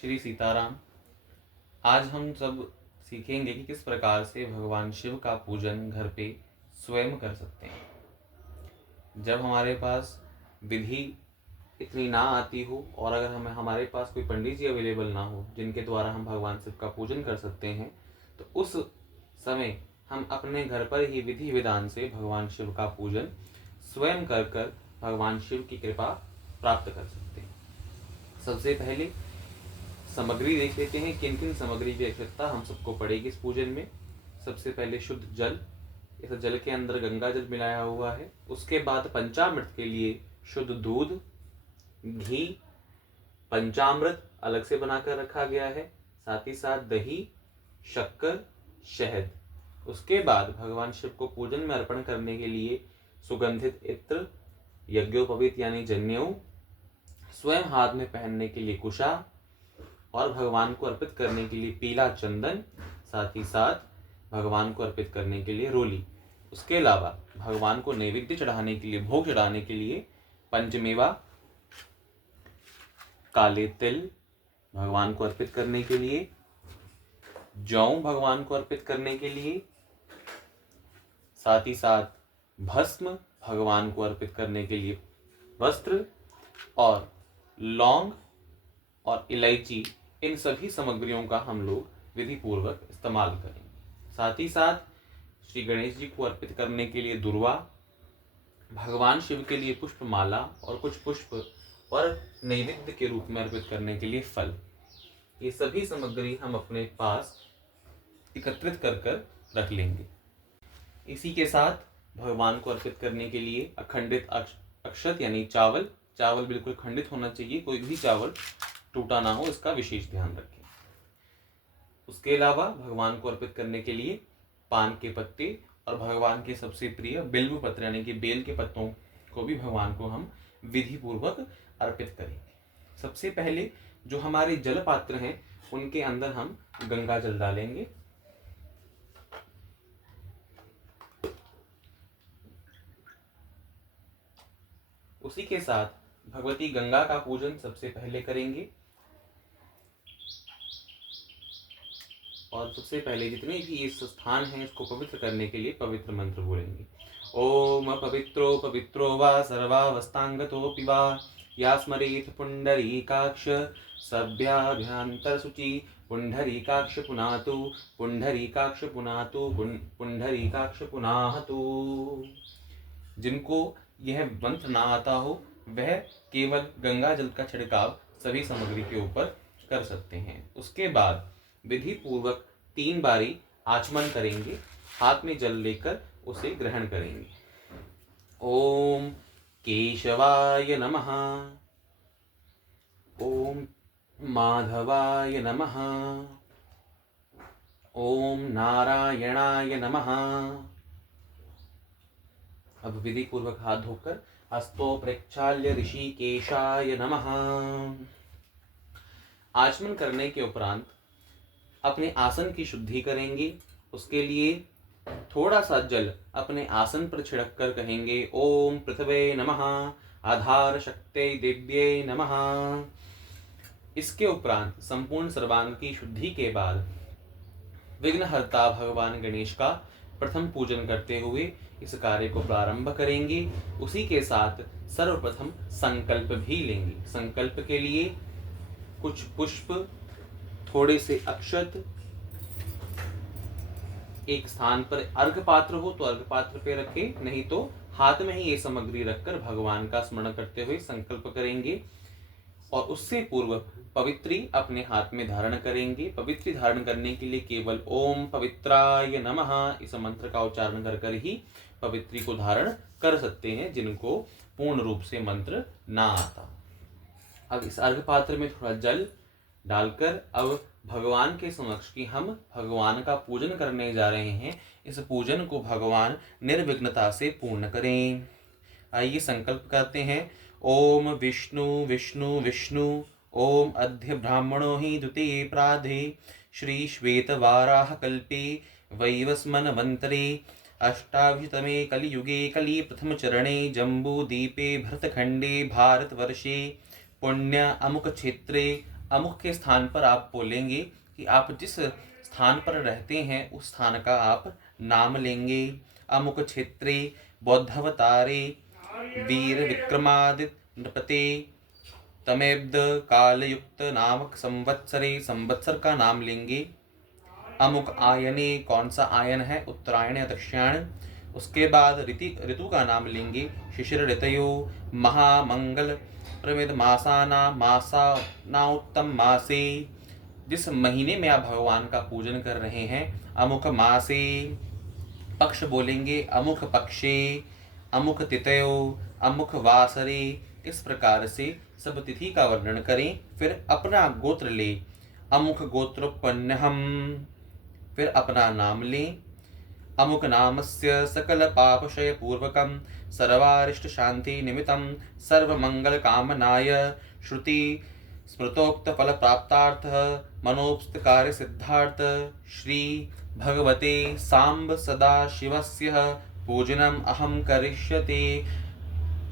श्री सीताराम। आज हम सब सीखेंगे कि किस प्रकार से भगवान शिव का पूजन घर पे स्वयं कर सकते हैं। जब हमारे पास विधि इतनी ना आती हो और अगर हमारे पास कोई पंडित जी अवेलेबल ना हो जिनके द्वारा हम भगवान शिव का पूजन कर सकते हैं, तो उस समय हम अपने घर पर ही विधि विधान से भगवान शिव का पूजन स्वयं कर कर भगवान शिव की कृपा प्राप्त कर सकते हैं। सबसे पहले सामग्री देख लेते हैं, किन किन सामग्री की आवश्यकता हम सबको पड़ेगी इस पूजन में। सबसे पहले शुद्ध जल, इस जल के अंदर गंगा जल मिलाया हुआ है। उसके बाद पंचामृत के लिए शुद्ध दूध, घी, पंचामृत अलग से बनाकर रखा गया है, साथ ही साथ दही, शक्कर, शहद। उसके बाद भगवान शिव को पूजन में अर्पण करने के लिए सुगंधित इत्र, यज्ञोपवीत यानी जनेऊ, स्वयं हाथ में पहनने के लिए कुशा और भगवान को अर्पित करने के लिए पीला चंदन, साथ ही साथ भगवान को अर्पित करने के लिए रोली। उसके अलावा भगवान को नैवेद्य चढ़ाने के लिए, भोग चढ़ाने के लिए पंचमेवा, काले तिल भगवान को अर्पित करने के लिए, जौ भगवान को अर्पित करने के लिए, साथ ही साथ भस्म भगवान को अर्पित करने के लिए वस्त्र, और लौंग और इलायची, इन सभी सामग्रियों का हम लोग विधि पूर्वक इस्तेमाल करेंगे। साथ ही साथ श्री गणेश जी को अर्पित करने के लिए दुर्वा, भगवान शिव के लिए पुष्प माला और कुछ पुष्प, और नैवेद्य के रूप में अर्पित करने के लिए फल। ये सभी सामग्री हम अपने पास एकत्रित कर कर रख लेंगे। इसी के साथ भगवान को अर्पित करने के लिए अखंडित अक्षत यानी चावल बिल्कुल खंडित होना चाहिए, कोई भी चावल टूटा ना हो, इसका विशेष ध्यान रखें। उसके अलावा भगवान को अर्पित करने के लिए पान के पत्ते और भगवान के सबसे प्रिय बिल्व पत्र यानी कि बेल के पत्तों को भी भगवान को हम विधि पूर्वक अर्पित करेंगे। सबसे पहले जो हमारे जल पात्र हैं उनके अंदर हम गंगा जल डालेंगे। उसी के साथ भगवती गंगा का पूजन सबसे पहले करेंगे और सबसे पहले जितने भी इस स्थान हैं इसको पवित्र करने के लिए पवित्र मंत्र बोलेंगे। ओम पवित्रो पवित्रो वा सर्वावस्थांगतोऽपि वा या स्मरेत पुंडरीकाक्ष सभ्याभ्यंतर शुचि पुंडरीकाक्ष पुनातु पुंडरीकाक्ष पुनातु पुंडरीकाक्ष पुनाहतु। जिनको यह मंत्र ना आता हो वह केवल गंगा जल का छिड़काव सभी सामग्री के ऊपर कर सकते हैं। उसके बाद विधि पूर्वक 3 बारी आचमन करेंगे, हाथ में जल लेकर उसे ग्रहण करेंगे। ओम केशवाय नमः, ओम माधवाय नमः, ओम नारायणाय नमः। अब विधि पूर्वक हाथ धोकर हस्तो प्रेक्षाल्य ऋषिकेशाय नमः। आचमन करने के उपरांत अपने आसन की शुद्धि करेंगे। उसके लिए थोड़ा सा जल अपने आसन पर छिड़क कर कहेंगे ओम पृथ्वे नमः, आधार शक्ते दिव्ये नमः। इसके उपरांत संपूर्ण सर्वांग की शुद्धि के बाद विघ्नहर्ता भगवान गणेश का प्रथम पूजन करते हुए इस कार्य को प्रारंभ करेंगे। उसी के साथ सर्वप्रथम संकल्प भी लेंगे। संकल्प के लिए कुछ पुष्प, थोड़े से अक्षत, एक स्थान पर अर्घ पात्र हो तो अर्घ पात्र पे रखें, नहीं तो हाथ में ही ये सामग्री रखकर भगवान का स्मरण करते हुए संकल्प करेंगे। और उससे पूर्व पवित्री अपने हाथ में धारण करेंगे। पवित्री धारण करने के लिए केवल ओम पवित्राय नमः इस मंत्र का उच्चारण कर कर ही पवित्री को धारण कर सकते हैं, जिनको पूर्ण रूप से मंत्र ना आता। अब इस अर्घ पात्र में थोड़ा जल डालकर अब भगवान के समक्ष की हम भगवान का पूजन करने जा रहे हैं, इस पूजन को भगवान निर्विघ्नता से पूर्ण करें। आइए संकल्प करते हैं। ओम विष्णु विष्णु विष्णु, ओम अद्य ब्राह्मणो हि द्वितीये प्राधे श्री श्वेत वाराह कल्पे वैवस्मन्वन्तरे अष्टाभितमे कलियुगे कलि प्रथम चरणे जम्बूदीपे भरतखंडे भारतवर्षे पुण्य अमुक क्षेत्रे अमुक के स्थान पर आप बोलेंगे कि आप जिस स्थान पर रहते हैं उस स्थान का आप नाम लेंगे। अमुक क्षेत्रे बौद्धवतारे वीर विक्रमादित्य नृपते तमेब्द कालयुक्त नामक संवत्सरे, संवत्सर का नाम लेंगे। अमुक आयने, कौन सा आयन है, उत्तरायण या दक्षिणायन। उसके बाद ऋतु का नाम लेंगे। शिशिर ऋतयो महामंगल प्रमिद मासाना उत्तम मासे। जिस महीने में आप भगवान का पूजन कर रहे हैं, अमुक मासे पक्ष बोलेंगे, अमुक पक्षे, अमुक तिथयो, अमुक वासरे। इस प्रकार से सब तिथि का वर्णन करें। फिर अपना गोत्र ले, अमुक गोत्रोपन्नहम, फिर अपना नाम लें। अमुक नामस्य सकल पापक्षय पूर्वकम सर्वारिष्ट शांति निमित्तम सर्वमंगल कामनाय श्रुति स्मृतोक्त फल प्राप्तार्थ मनोप्त कार्य सिद्धार्थ श्री भगवते सांब सदा शिवस्य पूजनम अहम करिष्यते।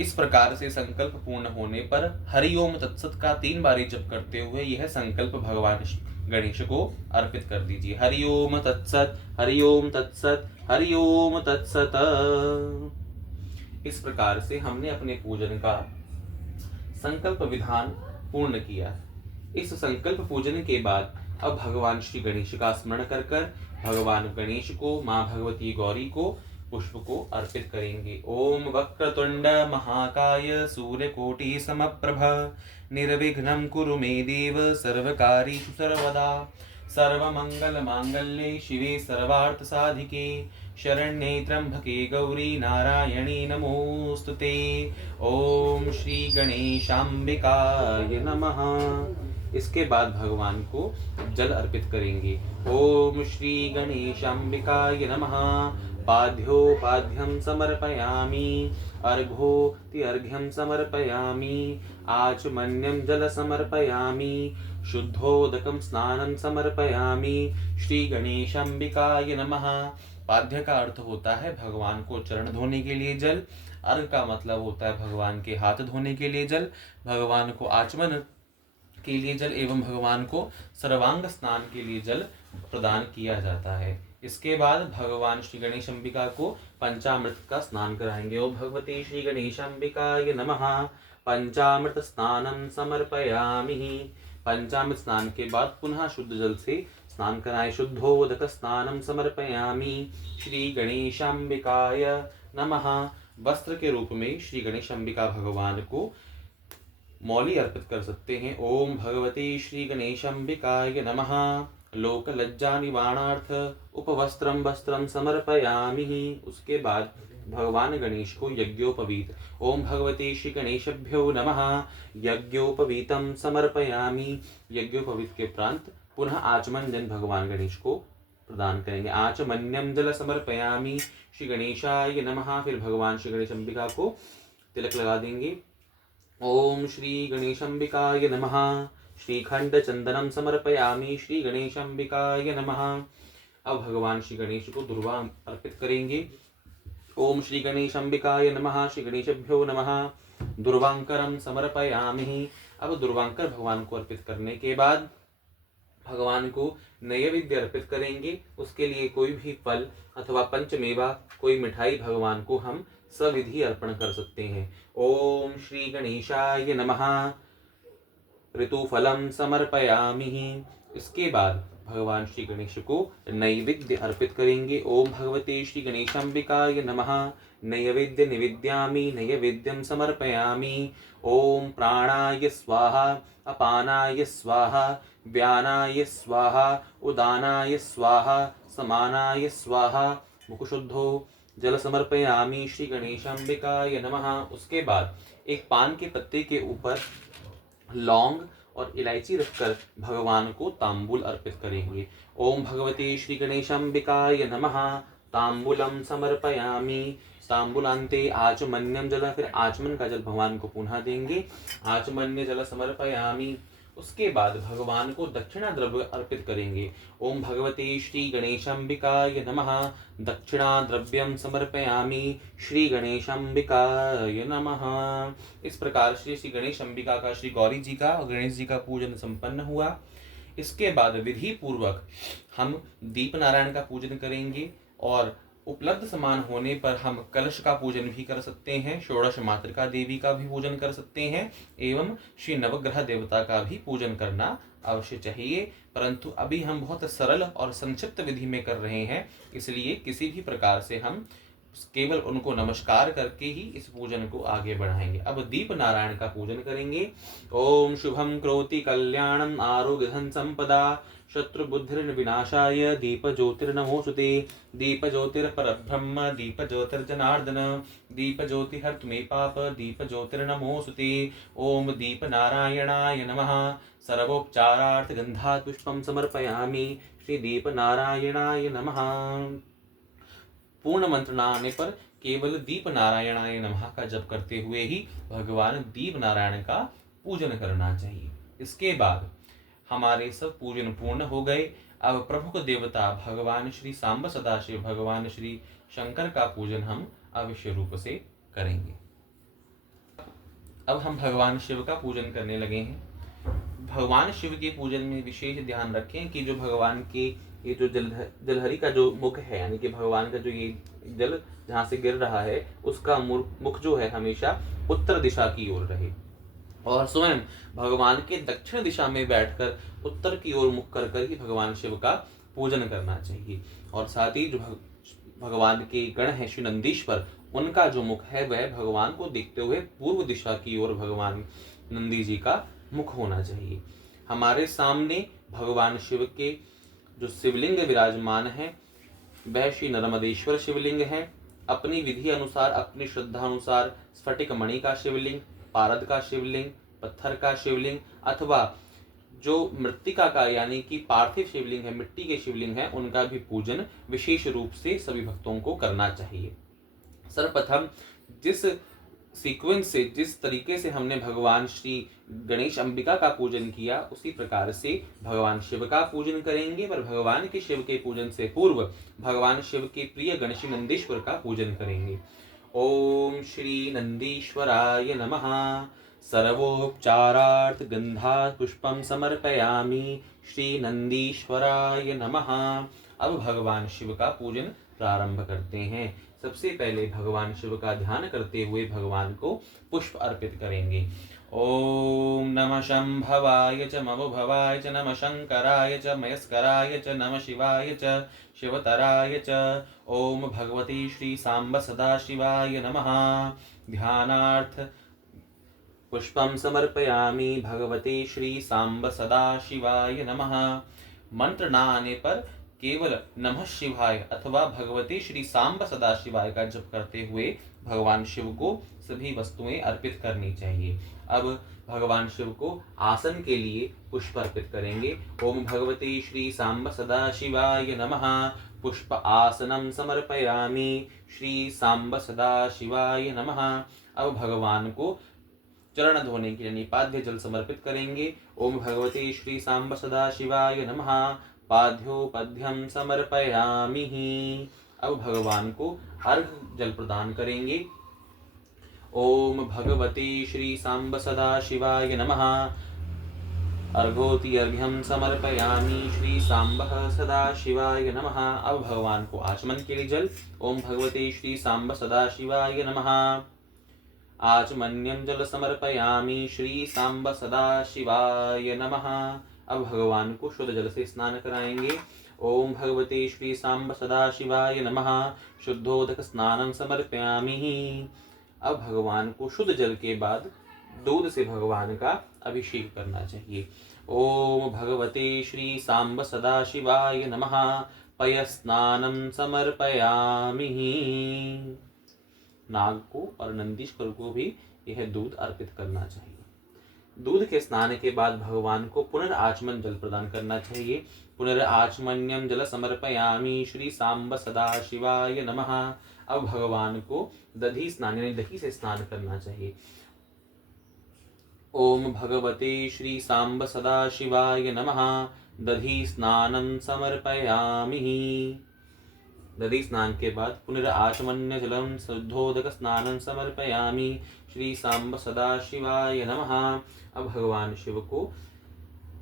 इस प्रकार से संकल्प पूर्ण होने पर हरिओम तत्सत का 3 बारी जप करते हुए यह संकल्प भगवान गणेश को अर्पित कर दीजिए। हरिओम तत्सत, हरिओम तत्सत, हरिओम तत्सत। इस प्रकार से हमने अपने पूजन का संकल्प विधान पूर्ण किया। इस संकल्प पूजन के बाद अब भगवान श्री गणेश का स्मरण कर भगवान गणेश को, माँ भगवती गौरी को पुष्प को अर्पित करेंगे। ओम वक्रतुंड महाकाय सूर्यकोटि समप्रभ निर्विघ्नं कुरु मे देव सर्वकार्येषु सर्वदा। सर्वमंगल मांगल्ये शिवे सर्वार्थ साधिके शरण्ये त्र्यंबके गौरी नारायणी नमोस्तुते। ओम श्री गणेशांबिकाय नमः। इसके बाद भगवान को जल अर्पित करेंगे। ओम श्री गणेशांबिकाय नमः। पाद्योपाध्यं समर्पयामि, अर्घ्योऽर्घ्यं समर्पयामि, आचमन्यं जल समर्पयामि, शुद्धोदकं स्नानं समर्पयामि। श्री गणेशांबिकाय नमः। पाद्य का अर्थ होता है भगवान को चरण धोने के लिए जल। अर्घ का मतलब होता है भगवान के हाथ धोने के लिए जल। भगवान को आचमन के लिए जल एवं भगवान को सर्वांग स्नान के लिए जल प्रदान किया जाता है। इसके बाद भगवान श्री गणेश अंबिका को पंचामृत का स्नान कराएंगे। ओम भगवते श्री गणेशांबिकाय नमः। पंचामृत स्नानं समर्पयामि। पंचामृत स्नान के बाद पुनः शुद्ध जल से स्नान कराएं। शुद्धोदक स्नानं समर्पयामि। श्री गणेशांबिकाय नमः। वस्त्र के रूप में श्री गणेश अंबिका भगवान को मौली अर्पित कर सकते हैं। ओम भगवते श्री गणेशांबिकाय नमः। लोक लज्जा निवारणार्थ उपवस्त्रम वस्त्रम समर्पयामि। उसके बाद भगवान गणेश को यज्ञोपवीत, ओम भगवते श्री गणेशभ्यो नमः, यज्ञोपवीतम समर्पयामि। यज्ञोपवीत के प्रांत पुनः आचमन जल भगवान गणेश को प्रदान करेंगे। आचमन्यम जल समर्पयामि श्री गणेशाय नमः। फिर भगवान श्री गणेश अंबिका को तिलक लगा देंगे। ओम श्री गणेशांबिकाय नमः। श्रीखंड चंदनम समर्पयामि श्री गणेशांबिकाय नमः। अब भगवान श्री गणेश को दुर्वा अर्पित करेंगे। ओम श्री गणेशांबिकाय नमः। श्री गणेशभ्यो नमः। दुर्वांकरम समर्पयामि। अब दुर्वांकर भगवान को अर्पित करने के बाद भगवान को नैवेद्य अर्पित करेंगे। उसके लिए कोई भी फल अथवा पंचमेवा, कोई मिठाई भगवान को हम सविधि अर्पण कर सकते हैं। ओम श्री गणेशाय नमः। ऋतुफलम समर्पयामि। इसके बाद भगवान श्री गणेश को नैवेद्य अर्पित करेंगे। ओम भगवते श्री गणेशांबिकाय नमः। नैवेद्य निवेद्यामि, नैवेद्यम समर्पयामि। ओम प्राणाय स्वाहा, अपानाय स्वाहा, व्यानाय स्वाहा, उदानाय स्वाहा, समानाय स्वाहा। मुखशुद्धो जल समर्पयामि श्री गणेशांबिकाय नमः। उसके बाद एक पान के पत्ते के ऊपर लौंग और इलायची रखकर भगवान को तांबूल अर्पित करेंगे। ओम भगवते श्री गणेशांबिकाय नमः। तांबूलम समर्पयामि। तांबूलांते आचमन्यम जल, फिर आचमन का जल भगवान को पुनः देंगे। आचमन्य जल समर्पयामि। उसके बाद भगवान को दक्षिणा द्रव्य अर्पित करेंगे। ओम भगवते श्री गणेशांबिकाय नमः, दक्षिणा द्रव्यम समर्पयामि श्री गणेशांबिकाय नमः। इस प्रकार श्री गणेश अंबिका का, श्री गौरी जी का और गणेश जी का पूजन संपन्न हुआ। इसके बाद विधि पूर्वक हम दीप नारायण का पूजन करेंगे और उपलब्ध सामान होने पर हम कलश का पूजन भी कर सकते हैं, षोडश मातृका देवी का भी पूजन कर सकते हैं एवं श्री नवग्रह देवता का भी पूजन करना अवश्य चाहिए। परंतु अभी हम बहुत सरल और संक्षिप्त विधि में कर रहे हैं, इसलिए किसी भी प्रकार से हम केवल उनको नमस्कार करके ही इस पूजन को आगे बढ़ाएंगे। अब दीप नारायण का पूजन करेंगे। ओम शुभम करोति कल्याणम आरोग्य धन संपदा शत्रु बुद्धिर्विनाशाय दीप ज्योतिर्नमोस्तुते। दीप ज्योतिर्परब्रह्म दीप ज्योतिर्जनार्दन दीप ज्योति हर्त मे पाप दीप ज्योतिर्नमोस्तुते। ओम दीप नारायणाय नमः। सर्वोपचारार्थ गंधा पुष्पम समर्पयामि श्री दीप नारायणाय नमः। पूर्ण मंत्र न आने पर केवल दीप नारायणाय नमः का जप करते हुए ही भगवान दीप नारायण का पूजन करना चाहिए। इसके बाद हमारे सब पूजन पूर्ण हो गए। अब प्रमुख देवता भगवान श्री सांब सदाशिव, भगवान श्री शंकर का पूजन हम अवश्य रूप से करेंगे। अब हम भगवान शिव का पूजन करने लगे हैं। भगवान शिव के पूजन में विशेष ध्यान रखें कि जो भगवान के ये जो जलहरी का जो मुख है, यानी कि भगवान का जो ये जल जहाँ से गिर रहा है, उसका मुख जो है हमेशा उत्तर दिशा की ओर रहे और स्वयं भगवान के दक्षिण दिशा में बैठकर उत्तर की ओर मुख कर कर ही भगवान शिव का पूजन करना चाहिए। और साथ ही जो भगवान के गण है श्री नंदीश्वर, उनका जो मुख है वह भगवान को देखते हुए पूर्व दिशा की ओर भगवान नंदी जी का मुख होना चाहिए। हमारे सामने भगवान शिव के जो शिवलिंग विराजमान है वह श्री नर्मदेश्वर शिवलिंग है। अपनी विधि अनुसार, अपनी श्रद्धा अनुसार स्फटिक मणि का शिवलिंग, पारद का शिवलिंग, पत्थर का शिवलिंग अथवा जो मृत्तिका का यानी कि पार्थिव शिवलिंग है, मिट्टी के शिवलिंग है, उनका भी पूजन विशेष रूप से सभी भक्तों को करना चाहिए। सर्वप्रथम जिस सीक्वेंस से, जिस तरीके से हमने भगवान श्री गणेश अंबिका का पूजन किया, उसी प्रकार से भगवान शिव का पूजन करेंगे। पर भगवान के शिव के पूजन से पूर्व भगवान शिव के प्रिय गणेश नंदीश्वर का पूजन करेंगे। ओम श्री नंदीश्वराय नमः। सर्वोपचारार्थ गंधा पुष्पम समर्पयामि श्री नंदीश्वराय नमः। अब भगवान शिव का पूजन प्रारंभ करते हैं। सबसे पहले भगवान शिव का ध्यान करते हुए भगवान को पुष्प अर्पित करेंगे। ओम नमः शंभवाय च मवभवाय च नमः शंकराय च मयस्कराय च नमः शिवाय च शिवतराय च। ओम भगवते श्री सांब सदाशिवाय नमः। ध्यानार्थ पुष्पम समर्पयामि भगवते श्री सांब सदाशिवाय नमः। मंत्र ना आने पर केवल नमः शिवाय अथवा भगवते श्री सांब सदाशिवाय का जप करते हुए भगवान शिव को सभी वस्तुएं अर्पित करनी चाहिए। अब भगवान शिव को आसन के लिए पुष्प अर्पित करेंगे। ओम भगवते श्री सांब सदाशिवाय नमः। पुष्प आसनम समर्पयामि श्री सांब सदाशिवाय नमः। अब भगवान को चरण धोने के लिए निपाद्य जल समर्पित करेंगे। ओम भगवते श्री सांब सदाशिवाय नमः। पाद्योपध्यम समर्पयामि। अब भगवान को अर्घ जल प्रदान करेंगे। ओम भगवते श्री सांब सदाशिवाय नमः। अर्घोति अर्घ्यम समर्पयामि श्री सांब सदाशिवाय नमः। अब भगवान को आचमन के लिए जल। ओम भगवते श्री सांब सदाशिवाय नमः। आचमन्यम जल समर्पयामि श्री सांब सदाशिवाय नमः। अब भगवान को शुद्ध जल से स्नान कराएंगे। ओम भगवते श्री सांब सदाशिवाय नमः। शुद्धोदक स्नानं समर्पयामि। अब भगवान को शुद्ध जल के बाद दूध से भगवान का अभिषेक करना चाहिए। ओम भगवते श्री सांब सदाशिवाय नमः। पय स्नानं समर्पयामि। नाग को और नंदीश्वर को भी यह दूध अर्पित करना चाहिए। दूध के स्नान के बाद भगवान को पुनर्आचमन जल प्रदान करना चाहिए। पुनर्आचमन्यम जल समर्पयामि श्री सांब सदाशिवाय नमः। अब भगवान को दधी स्नान यानी दही से स्नान करना चाहिए। ओम भगवते श्री सांब सदाशिवाय नमः। दधि स्नानं समर्पयामि। दधि स्नान के बाद पुनराचमन्य जलम शुद्धोदक स्नानं समर्पयामि। श्री सांब सदाशिवाय नमः। अब भगवान शिव को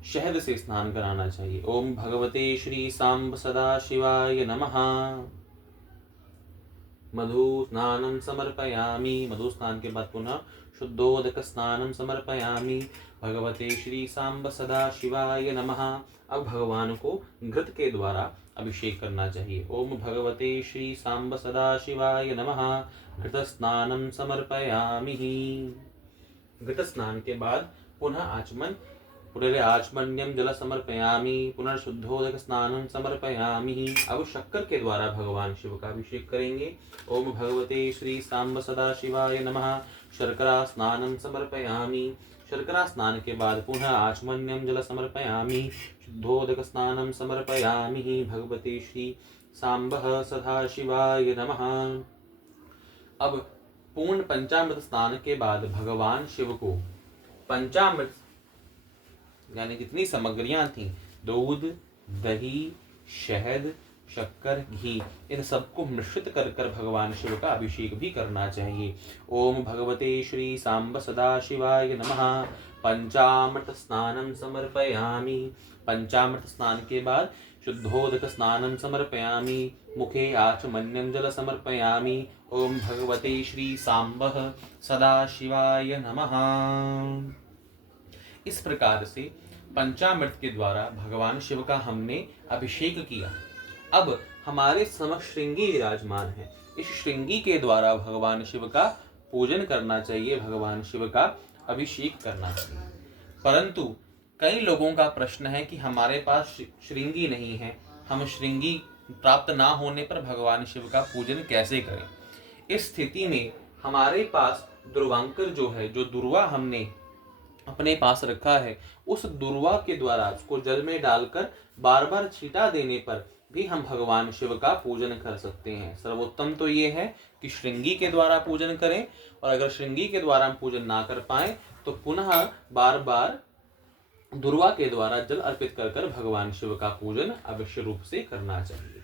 शहद से स्नान कराना चाहिए। ओम भगवते श्री सांब सदाशिवाय नमः। मधु स्नानं समर्पयामि। मधु स्नान के बाद पुनः शुद्धोदक स्नानं समर्पयामि। भगवते श्री सांब सदाशिवाय नमः। अब भगवान को घृत के द्वारा अभिषेक करना चाहिए। ओम भगवते श्री सांब सदाशिवाय नमः। घृत स्नानं समर्पयामि। घृत स्नान के बाद पुनः आचमन पुनराचमन्यं जल समर्पयामि। पुनर्शुद्धोदक स्नानं समर्पयामि। अब शक्कर के द्वारा भगवान शिव का अभिषेक करेंगे। ओम भगवते श्री सांब सदाशिवाय नमः। शर्करा स्नानं समर्पयामि। शर्करा स्नान के बाद पुनः आचमन्यं जल समर्पयामि। शुद्धोदक स्नानं समर्पयामि। भगवते श्री सांबः सदाशिवाय नमः। अब पूर्ण पंचामृत स्नान के बाद भगवान शिव को पंचामृत यानी जितनी सामग्रियां थी, दूध, दही, शहद, शक्कर, घी, इन सबको मिश्रित कर कर भगवान शिव का अभिषेक भी करना चाहिए। ओम भगवते श्री सांब सदाशिवाय नमः। पंचामृत स्नानं समर्पयामि। पंचामृत स्नान के बाद शुद्धोदक स्नानं समर्पयामि। मुखे आचमन्यं जल समर्पयामि। ओम भगवते श्री सांबः सदाशिवाय नमः। इस प्रकार से पंचामृत के द्वारा भगवान शिव का हमने अभिषेक किया। अब हमारे समक्ष श्रृंगी विराजमान है। इस श्रृंगी के द्वारा भगवान शिव का पूजन करना चाहिए, भगवान शिव का अभिषेक करना चाहिए। परंतु कई लोगों का प्रश्न है कि हमारे पास श्रृंगी नहीं है, हम श्रृंगी प्राप्त ना होने पर भगवान शिव का पूजन कैसे करें। इस स्थिति में हमारे पास दुर्वांकर जो है, जो दुर्वा हमने अपने पास रखा है, उस दुर्वा के द्वारा उसको जल में डालकर बार बार छींटा देने पर भी हम भगवान शिव का पूजन कर सकते हैं। सर्वोत्तम तो ये है कि श्रृंगी के द्वारा पूजन करें, और अगर श्रृंगी के द्वारा हम पूजन ना कर पाए तो पुनः बार बार दुर्वा के द्वारा जल अर्पित कर कर भगवान शिव का पूजन अवश्य रूप से करना चाहिए।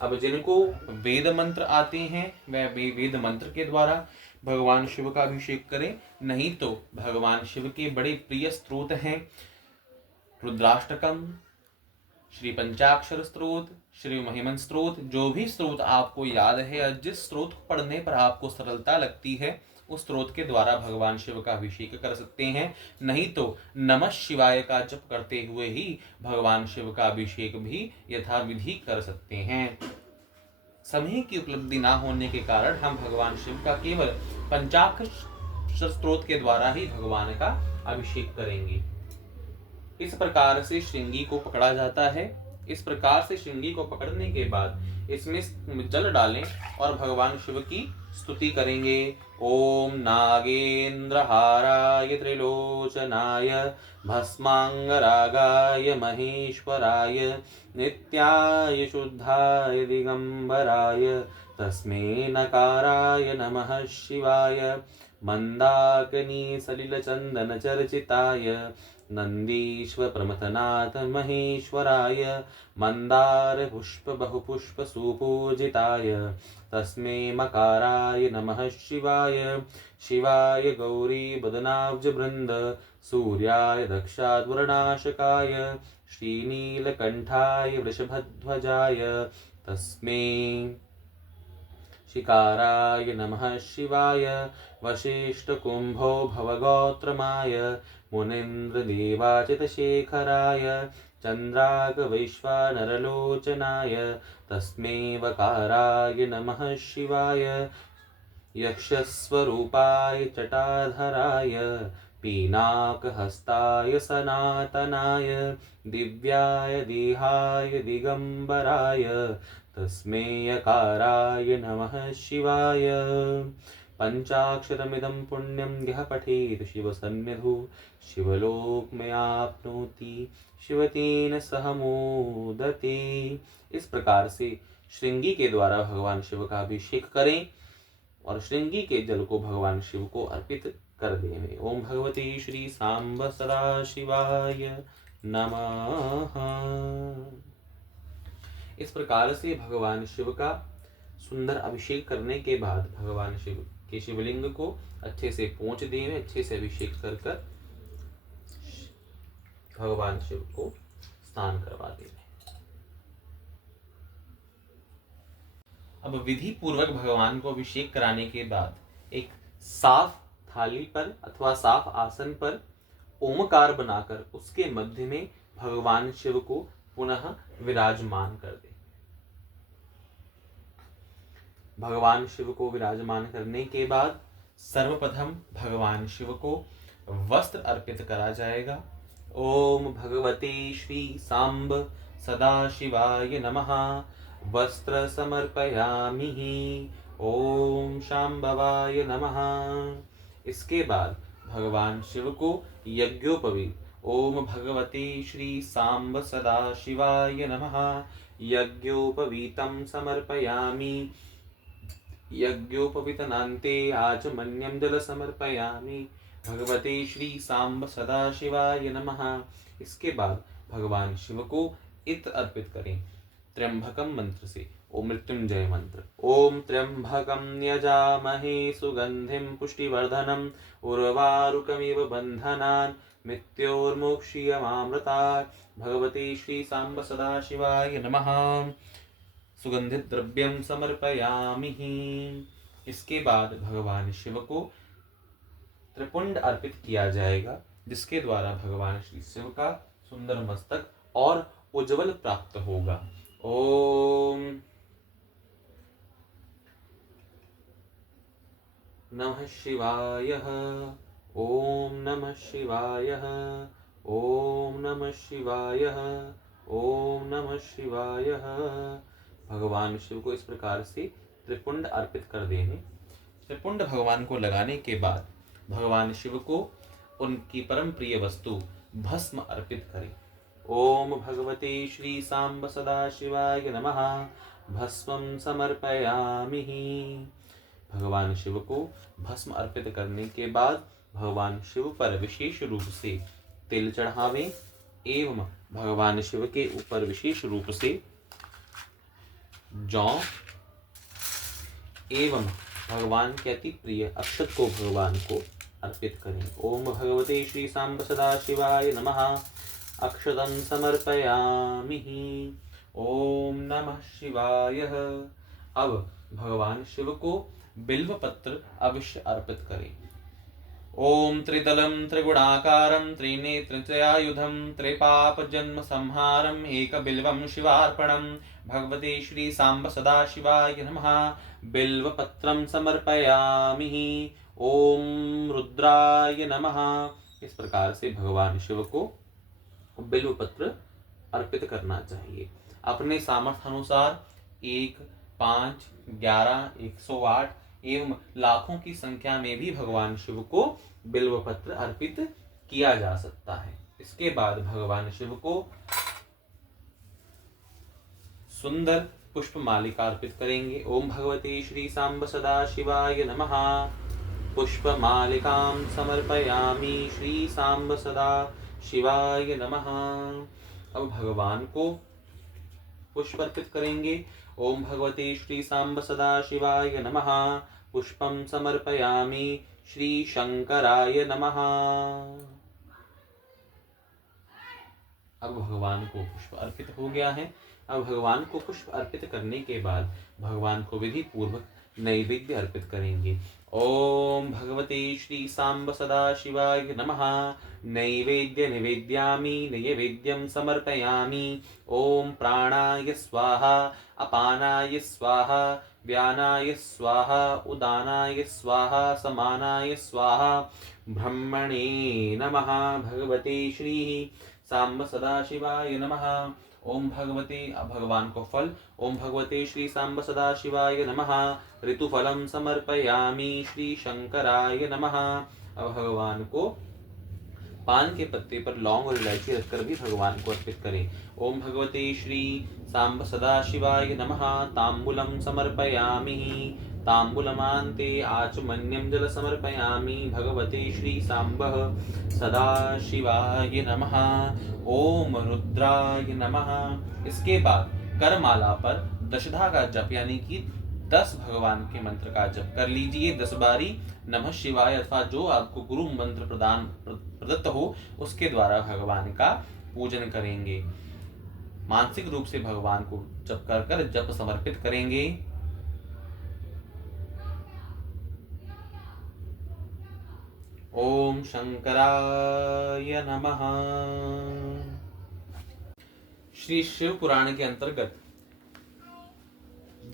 अब जिनको वेद मंत्र आते हैं वह वेद मंत्र के द्वारा भगवान शिव का अभिषेक करें, नहीं तो भगवान शिव के बड़े प्रिय स्तोत्र हैं रुद्राष्टकम, श्री पंचाक्षर स्तोत्र, श्री महिमन स्तोत्र। जो भी स्तोत्र आपको याद है या जिस स्तोत्र को पढ़ने पर आपको सरलता लगती है, उस स्तोत्र के द्वारा भगवान शिव का अभिषेक कर सकते हैं। नहीं तो नमः शिवाय का जप करते हुए ही भगवान शिव का अभिषेक भी यथाविधि कर सकते हैं। समय की उपलब्धि ना होने के कारण हम भगवान शिव का केवल पंचाक्षर स्तोत्र के द्वारा ही भगवान का अभिषेक करेंगे। इस प्रकार से श्रृंगी को पकड़ा जाता है। इस प्रकार से श्रृंगी को पकड़ने के बाद इसमें जल डालें और भगवान शिव की स्तुति करेंगे। ओम नागेंद्रहाराय त्रिलोचनाय भस्मांगरागाय महेश्वराय नित्याय शुद्धाय दिगंबराय तस्मै नकाराय नमः शिवाय मंदाकिनी सलिल चंदन चर्चिताय नंदीश्वर प्रमथनाथ महेश्वराय मंदार पुष्प बहुपुष्प सुपूजिताय तस्मै मकाराय नमः शिवाय शिवाय गौरी बदनाब्ज वृंद सूर्याय दक्षाद्वर्णाशकाय श्रीनीलकंठाय वृषभध्वजाय तस्मै शिकाराय नमः शिवाय वशिष्ठकुंभो भवगोत्रमाय मुनीन्द्रदेवाचितशेखराय चन्द्रार्कवैश्वानरलोचनाय तस्मै वकाराय नमः शिवाय यक्षस्वरूपाय जटाधराय पीनाकहस्ताय सनातनाय दिव्याय देहाय दिगंबराय तस्मै यकाराय नमः शिवाय पंचाक्षरमिदं पुण्यं यः पठेत् शिवसन्निधौ शिवलोकमयाप्नोति शिवतेन सह मोदते। इस प्रकार से श्रृंगी के द्वारा भगवान शिव का अभिषेक करें और श्रृंगी के जल को भगवान शिव को अर्पित कर देवे। ओम भगवते श्री सांब सदाशिवाय नमः। इस प्रकार से भगवान शिव का सुंदर अभिषेक करने के बाद भगवान शिव के शिवलिंग को अच्छे से पोंछ देवे, अच्छे से अभिषेक कर कर भगवान शिव को स्नान करवा देवे। अब विधि पूर्वक भगवान को अभिषेक कराने के बाद एक साफ थाली पर अथवा साफ आसन पर ओमकार बनाकर उसके मध्य में भगवान शिव को पुनः विराजमान कर दे। भगवान शिव को विराजमान करने के बाद सर्वप्रथम भगवान शिव को वस्त्र अर्पित करा जाएगा। ओम भगवते श्री सांब सदाशिवाय नमः। वस्त्र समर्पयामि। ओम शांभवाय नमः। इसके बाद भगवान शिव को यज्ञोपवीत ओम भगवते श्री सांब सदाशिवाय नमः यज्ञोपवीतं समर्पयामि। यज्ञोपवीतनान्ते आचमन्यं जल समर्पयामि। भगवते श्री सांब सदाशिवाय नमः। इसके बाद भगवान शिव को इत्र अर्पित करें त्र्यंबकम मंत्र से। ओम मृत्युंजय मंत्र। ओम त्र्यंबकं यजामहे सुगंधिं पुष्टिवर्धनम् उर्वारुकमिव बन्धनान् मृत्योर्मोक्ष्यमामृतात्। भगवते श्री सांब सदाशिवाय नमः। सुगंधित द्रव्यम समर्पयामि। इसके बाद भगवान शिव को त्रिपुंड अर्पित किया जाएगा, जिसके द्वारा भगवान श्री शिव का सुंदर मस्तक और उज्जवल प्राप्त होगा। ओम नमः शिवाय। ओम नमः शिवाय। ओम नमः शिवाय। ओम नमः शिवाय। भगवान शिव को इस प्रकार से त्रिपुंड अर्पित कर देने। त्रिपुंड भगवान को लगाने के बाद भगवान शिव को उनकी परम प्रिय वस्तु भस्म अर्पित करें। ओम भगवते श्री सांब सदाशिवाय नमः। भस्मं समर्पयामि। भगवान शिव को भस्म अर्पित करने के बाद भगवान शिव पर विशेष रूप से तिल चढ़ावें एवं भगवान शिव के ऊपर विशेष रूप से जौ एवं भगवान के अति प्रिय अक्षत को भगवान को अर्पित करें। ओम भगवते श्री सांब सदाशिवाय नमः। अक्षतं समर्पयामि। ओम नमः शिवाय। अब भगवान शिव को बिल्व पत्र अवश्य अर्पित करें। ओम त्रिदलं त्रिगुणाकारं त्रिनेत्रयायुधं त्रिपाप जन्म संहारं एकबिल्वं शिवार्पणं। भगवते श्री सांब सदाशिवाय नमः। बिल्वपत्रं समर्पयामि। ओम रुद्राय नमः। इस प्रकार से भगवान शिव को बिल्वपत्र अर्पित करना चाहिए। अपने सामर्थ्य अनुसार 1, 5, 11, 108 एवं लाखों की संख्या में भी भगवान शिव को बिल्वपत्र अर्पित किया जा सकता है। इसके बाद भगवान शिव को सुंदर पुष्प मालिका अर्पित करेंगे। ओम भगवते श्री सांब सदाशिवाय नमः। पुष्प मालिकां समर्पयामि। श्री सांब सदाशिवाय नमः। अब भगवान को पुष्प अर्पित करेंगे। ओम भगवते श्री सांब सदाशिवाय नमः। पुष्पं समर्पयामि। श्री शंकराय नमः। अब भगवान को पुष्प अर्पित हो गया है। अब भगवान को पुष्प अर्पित करने के बाद भगवान को विधि पूर्वक नैवेद्य अर्पित करेंगे। ओम भगवते श्री सांब सदाशिवाय नमः। नैवेद्य निवेद्यामि। नैवेद्यं समर्पयामि। ओम प्राणाय स्वाहा। अपानाय स्वाहा। व्यानाय स्वाहा। उदानाय स्वाहा। समानाय स्वाहा। ब्रह्मणे नमः। भगवते श्री सांब सदाशिवाय नमः। ओम भगवते भगवान को फल। ओम भगवते श्री सांब सदाशिवाय नमः। ऋतुफलं समर्पयामि। श्री शंकराय नमः। अब भगवान को पान के पत्ते पर लौंग और इलायची रखकर भी भगवान को अर्पित करें। ओम भगवते श्री सांब सदाशिवाय नमः। तांबूलम समर्पयामि। तांबूलमान्ते आचमन्यं जल समर्पयामि। भगवते श्री सांब सदाशिवाय नमः। ओम रुद्राय नमः। इसके बाद करमाला पर दशधा का जप यानी कि 10 भगवान के मंत्र का जप कर लीजिए। 10 बारी नमः शिवाय अथवा जो आपको गुरु मंत्र प्रदत्त हो उसके द्वारा भगवान का पूजन करेंगे। मानसिक रूप से भगवान को जप कर जप समर्पित करेंगे। ओम शंकराय नमः। श्री शिव पुराण के अंतर्गत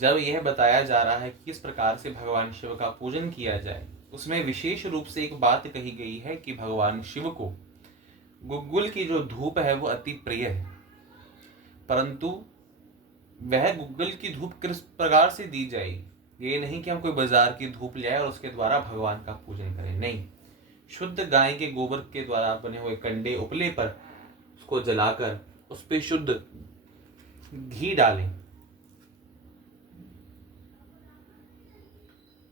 जब यह बताया जा रहा है कि किस प्रकार से भगवान शिव का पूजन किया जाए, उसमें विशेष रूप से एक बात कही गई है कि भगवान शिव को गुग्गुल की जो धूप है वो अति प्रिय है, परंतु वह गुग्गुल की धूप किस प्रकार से दी जाएगी। ये नहीं कि हम कोई बाजार की धूप ले आए और उसके द्वारा भगवान का पूजन करें, नहीं। शुद्ध गाय के गोबर के द्वारा बने हुए कंडे उपले पर उसको जलाकर उस पर शुद्ध घी डालें।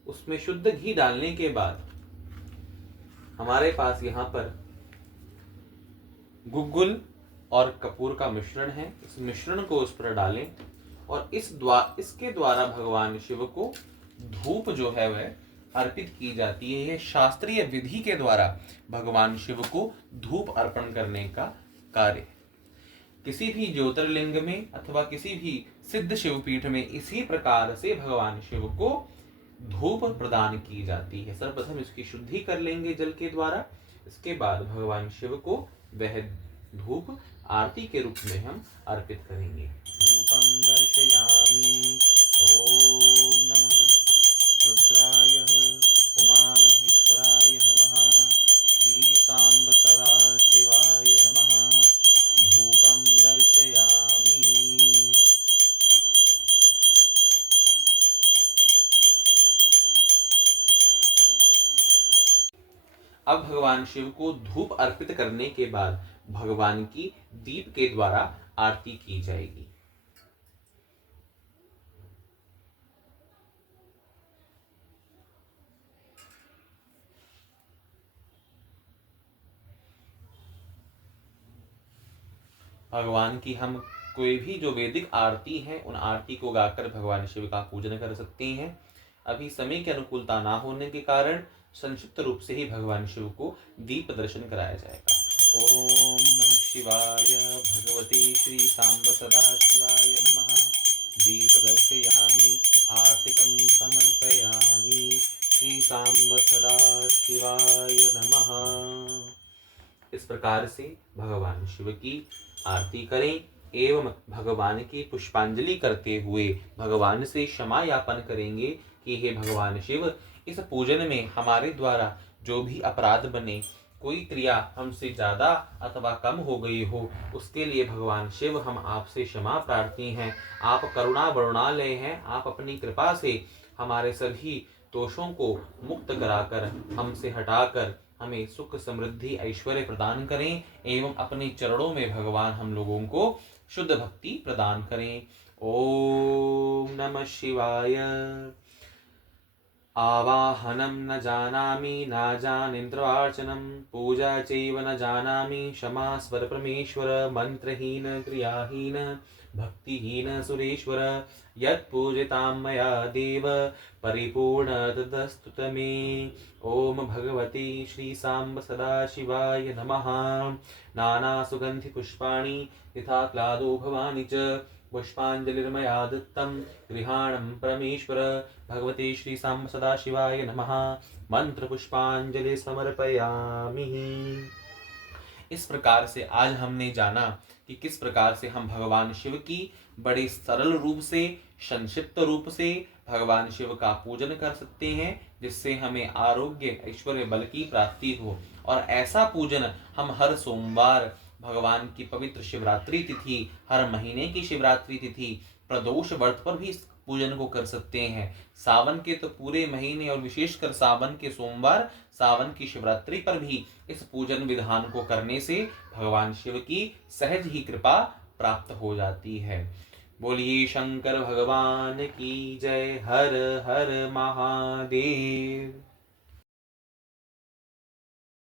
उसमें शुद्ध घी डालने के बाद हमारे पास यहाँ पर गुग्गुल और कपूर का मिश्रण है। इस मिश्रण को उस पर डालें और इसके द्वारा भगवान शिव को धूप जो है वह अर्पित की जाती है। यह शास्त्रीय विधि के द्वारा भगवान शिव को धूप अर्पण करने का कार्य है। किसी भी ज्योतिर्लिंग में अथवा किसी भी सिद्ध शिवपीठ में इसी प्रकार से भगवान शिव को धूप प्रदान की जाती है। सर्वप्रथम इसकी शुद्धि कर लेंगे जल के द्वारा। इसके बाद भगवान शिव को वह धूप आरती के रूप में हम अर्पित करेंगे। धूपम दर्शयामि। ओम नमः रुद्राय उमा महेश्वराय नमः। श्री सांब सदा शिवाय नमः। धूपम दर्शयामि। अब भगवान शिव को धूप अर्पित करने के बाद भगवान की दीप के द्वारा आरती की जाएगी। भगवान की हम कोई भी जो वैदिक आरती है उन आरती को गाकर भगवान शिव का पूजन कर सकते हैं। अभी समय की अनुकूलता ना होने के कारण संक्षिप्त रूप से ही भगवान शिव को दीप दर्शन कराया जाएगा। ओम नमः शिवाय। भगवते श्री सांब सदा शिवाय नमः। दीप दर्शयामि। आर्तिकं समर्पयामि। श्री सांब सदा शिवाय नमः। इस प्रकार से भगवान शिव की आरती करें एवं भगवान की पुष्पांजलि करते हुए भगवान से क्षमा यापन करेंगे कि हे भगवान शिव, इस पूजन में हमारे द्वारा जो भी अपराध बने, कोई क्रिया हमसे ज्यादा अथवा कम हो गई हो, उसके लिए भगवान शिव हम आपसे क्षमा प्रार्थी हैं। आप करुणा वरुणालय हैं। आप अपनी कृपा से हमारे सभी दोषों को मुक्त कराकर हमसे हटाकर हमें सुख समृद्धि ऐश्वर्य प्रदान करें एवं अपने चरणों में भगवान हम लोगों को शुद्ध भक्ति प्रदान करें। ओम नमः शिवाय। आवाहनं न जानामि न जानिन्द्रार्चनं पूजा चैव न जानामि क्षमा स्वर परमेश्वर। मंत्रहीन क्रियाहीन भक्तिहीन सुरेश्वर। यत्पूजितां मया देव परिपूर्ण तदस्तु तमे। ओम भगवते श्री सांब सदा शिवाय नमः। नाना सुगंधि पुष्पाणि यथा क्लादो भवानि च पुष्पांजलिर्मया दत्तं गृहाणं परमेश्वर। भगवते श्री सांब सदा शिवाय नमः। मंत्र पुष्पांजलि समर्पयामि। इस प्रकार से आज हमने जाना कि किस प्रकार से हम भगवान शिव की बड़े सरल रूप से संक्षिप्त रूप से भगवान शिव का पूजन कर सकते हैं, जिससे हमें आरोग्य ऐश्वर्य बल की प्राप्ति हो। और ऐसा पूजन हम हर सोमवार भगवान की पवित्र शिवरात्रि तिथि, हर महीने की शिवरात्रि तिथि, प्रदोष व्रत पर भी पूजन को कर सकते हैं। सावन के तो पूरे महीने और विशेषकर सावन के सोमवार, सावन की शिवरात्रि पर भी इस पूजन विधान को करने से भगवान शिव की सहज ही कृपा प्राप्त हो जाती है। बोलिए शंकर भगवान की जय। हर हर महादेव।